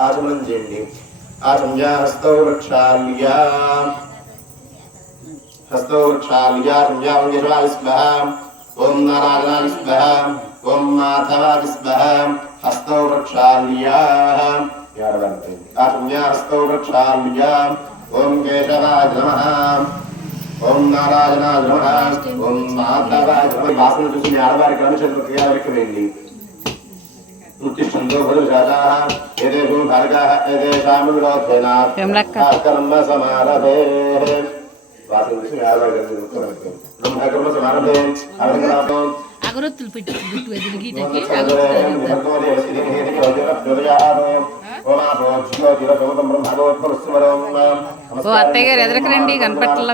ఆచమనం చేయండి ఆశంజ హస్తౌ వృక్షాల్యా హస్తౌ వృక్షాల్యా సంజా వంగేశ్వరా ఓం నారాయణ ఓం హస్తౌ వృక్షాల్యా హస్తౌ వృక్షాల్యా ఓం కేశవాయ నమః ఓం నారాయణాయ నమః. ఓం మాధవాయ నమః చూసి ఆడవారి క్రమశిల్ప ఉత్తిష్టంతో ఏదేషు భార్గాः. కర్మ సమారభే. చూసి ఆడవారి సమారభే. అగరొత్తులు పెట్టి గుట్టు ఎదురు గీతకి ఓ అత్తయ్య గారు ఎదరకరండి కనపట్ల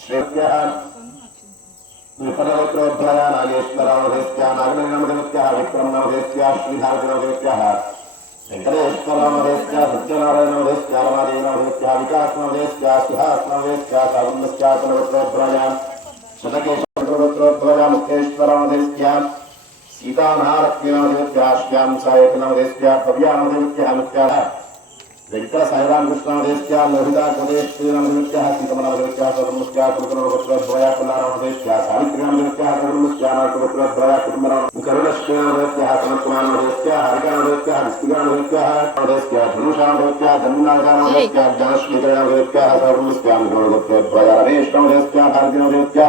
శ్రీ విఫలవక్రోద్భయ నాగేశ్వరామధేస్య నాగలింగమధేస్య విక్రమనమధేస్య శ్రీధారజనమధేస్య వెంకటేశ్వరమధేస్య సత్యనారాయణమధేస్య రమాదేవనమధేస్య వికాసనమధేస్య సుహాసనమధేస్య సౌందస్య కులవక్రోద్భయ శతకేశ్వరవక్రోద్భయ ముఖేశ్వరమధేస్య సీతామహాలక్ష్మీనమధేస్య శ్యాం సాయకనమధేస్య భవ్యామధేస్య ముఖ్య వెంకట సాయిరామకృష్ణమధేస్య లోహితా కృదేశ్వరమధేస్య సీతమనమధేస్య సర్వముఖ్య కులకులవక్రోద్భయ కులారమధేస్య సావిత్రినమధేస్య సర్వముఖ్య కులకులవక్రోద్భయ కుటుంబరామ కరుణశ్రీనమధేస్య సనత్కుమారమధేస్య హరికనమధేస్య విష్ణుగణమధేస్య మధేస్య ధనుషామధేస్య ధన్యనాగనమధేస్య జ్ఞానశ్రీకరణమధేస్య సర్వముఖ్య కులకులవక్రోద్భయ రమేష్ణమధేస్య భారతినమధేస్య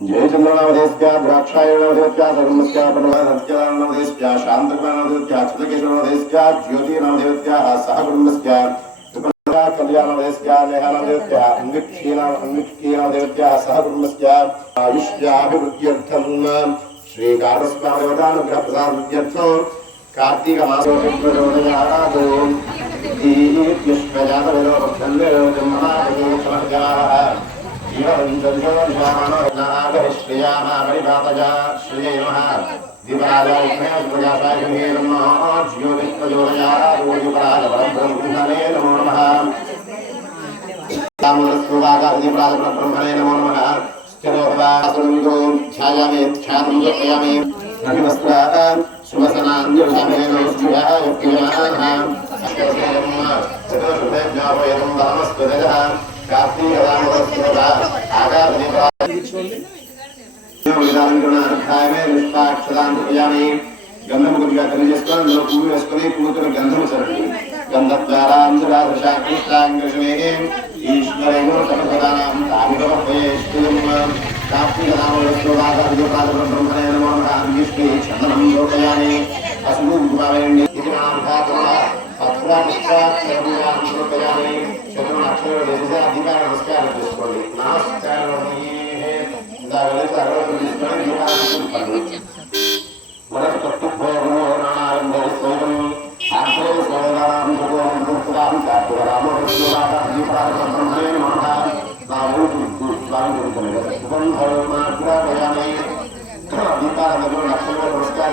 जय चंद्रनामधेस्या द्राक्षायणवधेस्या सर्वस्या पटवाधस्या शान्तकुमारनवधेस्या चित्रकेशवनवधेस्या ज्योतिर्नवधेस्या सहकुटुम्बस्या कल्याणवधेस्या नेहानवधेस्या श्रिया महापरिपातज श्रियमः दिवालोभ्यप्रजासायमे नमः। ज्योतिप्रयोजया रोजुपराजपरब्रह्मणे नमो नमः। तामुदस्वाकादिपराजपरब्रह्मणे नमो नमः। स्थिरोहवासुन्दो ध्यायामे ध्यानं योगयामे। रविवस्त्राः सुवसनान्युषामे नमस्तिवाय प्रियमानः चतुर्भ्यः वयं वामस्तुजः कार्तीकवामस्तुजः आगामिनि निष्पाक्षदान्तयामि गन्धमुकुर्याकनिजस्करपूर्वस्करे पूर्वतरगन्धमसरणि गन्धप्रारान्तराधशाकृष्टाङ्गषणेः ईश्वरेण समर्थदानां तामिभवयेष्टिलम् प्राप्तिगदामोस्तोदाकर्जोपादब्रह्मणे नमो नार्गिष्टे छन्दनं लोकयामि अस्मूर्गुमावेण्डि इति नाम्भातः पत्राक्षाक्षरमुदां लोकयामि शतमाक्षरदेशस्य अधिकारस्य नमस्कारः ಈಗಾಗಲೇ ಕರ್ತೃತ್ವ ಆರಂಭ ಸೌರಂ ಆಶ್ರಯ ಸೌರಾಂ ಭಗವಾನ್ ಭಕ್ತಾಂ ಕಾರ್ತಿಕ ರಾಮಕೃಷ್ಣರಾಜೀಪ್ರಾಣೇ ಮಠ ನಾವು ಮಾತ್ರ ಪ್ರಯಾಣಿ ಅಧಿಕಾರಗಳು ನಕ್ಷತ್ರ ಪುರಸ್ಕಾರ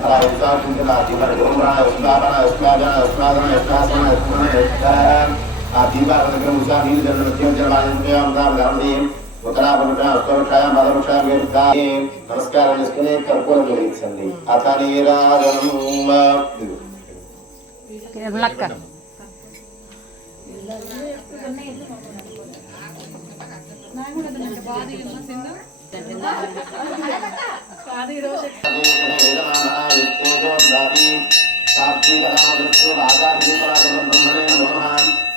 అలా ఉత్సాహించాలి ఉన్నా ఉత్సాహన ఉత్సాహన ఉత్సాహన ఉత్సాహన ఉత్సాహన ఆ దీపాలకు ఉషా నీళ్ళు జరగడం నిత్యం జరగాలి ఉత్తరాభిక్షాయం పదభిక్షాయం వేరుకాని నమస్కారం చేసుకుని కర్పూరం వెలిగించండి అతని రాజం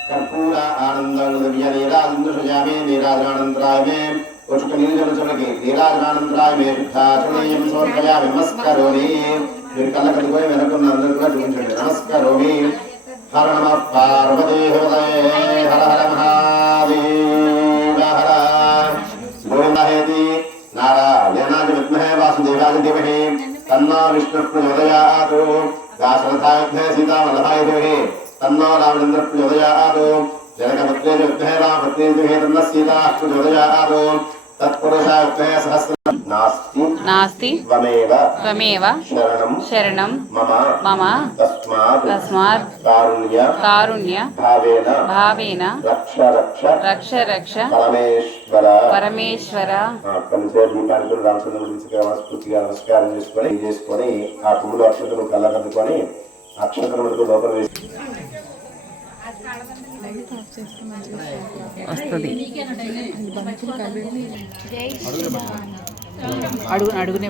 కర్పూర ఆనందానుదవ్య నీరాంధ్రుజామే నీరాజనానంతరాయమే నమస్కరోమి హర నమ పార్వతీ హృదయ హర హర మహా तन्नो विष्णुप्रियोदयात् दाशरथाभ्यसीतामलभायुधे तन्नो रामचन्द्रप्रियोदयात् जनकपुत्रेभ्यः रामपत्नीभ्यः तन्न सीताष्टुजोदयात् तत्पुरुषाभ्यः सहस्रं नास्ति नास्ति त्वमेव त्वमेव शरणं शरणं मम मम తస్మాత్ కారుణ్య కారుణ్య భావేన భావేన రక్ష రక్ష రక్ష రక్ష పరమేశ్వర పరమేశ్వర కలిసే దీపానికి రామచంద్ర గురించి మనస్ఫూర్తిగా నమస్కారం చేసుకొని ఇది చేసుకొని ఆ పువ్వులు అక్షతలు కళ్ళకద్దుకొని అక్షతలు లోపల వేసి వస్తుంది. అడుగు అడుగునే